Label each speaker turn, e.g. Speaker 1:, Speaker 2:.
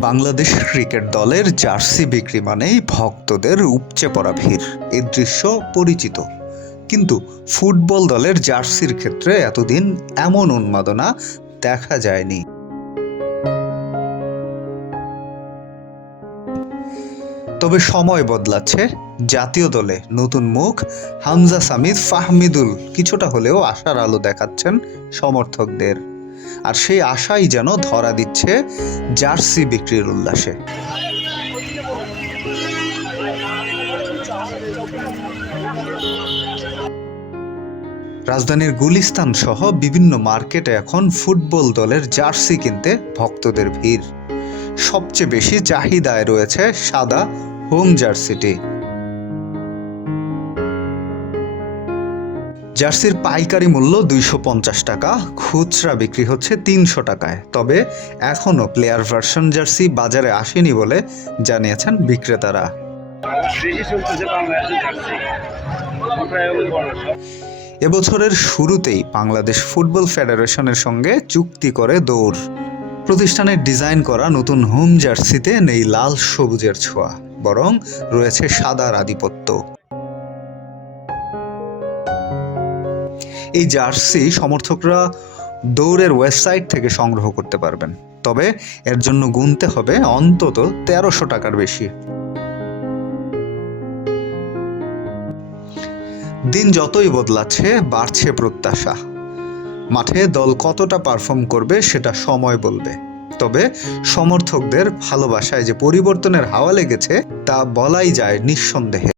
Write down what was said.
Speaker 1: Bangladesh cricket দলের jersey বিক্রি মানেই ভক্তদের উপচে পড়া ভিড়। এ দৃশ্য পরিচিত। কিন্তু ফুটবল দলের জার্সির ক্ষেত্রে এতদিন এমন উন্মাদনা দেখা যায়নি। তবে সময় বদলাচ্ছে। জাতীয় দলে নতুন মুখ হামজা সামিদ ফাহমিদুল। কিছুটা হলেও আশার আলো দেখাচ্ছেন সমর্থকদের। আর সেই আশাই যেন ধরা দিচ্ছে জার্সি বিক্রির উল্লাসে। রাজধানীর গুলিস্তান সহ বিভিন্ন মার্কেটে এখন ফুটবল দলের জার্সি কিনতে ভক্তদের ভিড়। সবচেয়ে বেশি চাহিদায় রয়েছে সাদা হোম জার্সিটি। জার্সির পাইকারি মূল্য দুইশো পঞ্চাশ টাকা, খুচরা বিক্রি হচ্ছে তিনশো টাকায়। তবে এখনও প্লেয়ার ভার্সন জার্সি বাজারে আসেনি বলে জানিয়েছেন বিক্রেতারা। এবছরের শুরুতেই বাংলাদেশ ফুটবল ফেডারেশনের সঙ্গে চুক্তি করে দৌড়। প্রতিষ্ঠানের ডিজাইন করা নতুন হোম জার্সিতে নেই লাল সবুজের ছোঁয়া, বরং রয়েছে সাদার আধিপত্য। এই জার্সি সমর্থকরা দৌড়ের ওয়েবসাইট থেকে সংগ্রহ করতে পারবেন। তবে এর জন্য গুনতে হবে অন্তত তেরোশো টাকার বেশি। দিন যতই বদলাচ্ছে, বাড়ছে প্রত্যাশা। মাঠে দল কতটা পারফর্ম করবে সেটা সময় বলবে। তবে সমর্থকদের ভালোবাসায় যে পরিবর্তনের হাওয়া লেগেছে, তা বলাই যায় নিঃসন্দেহে।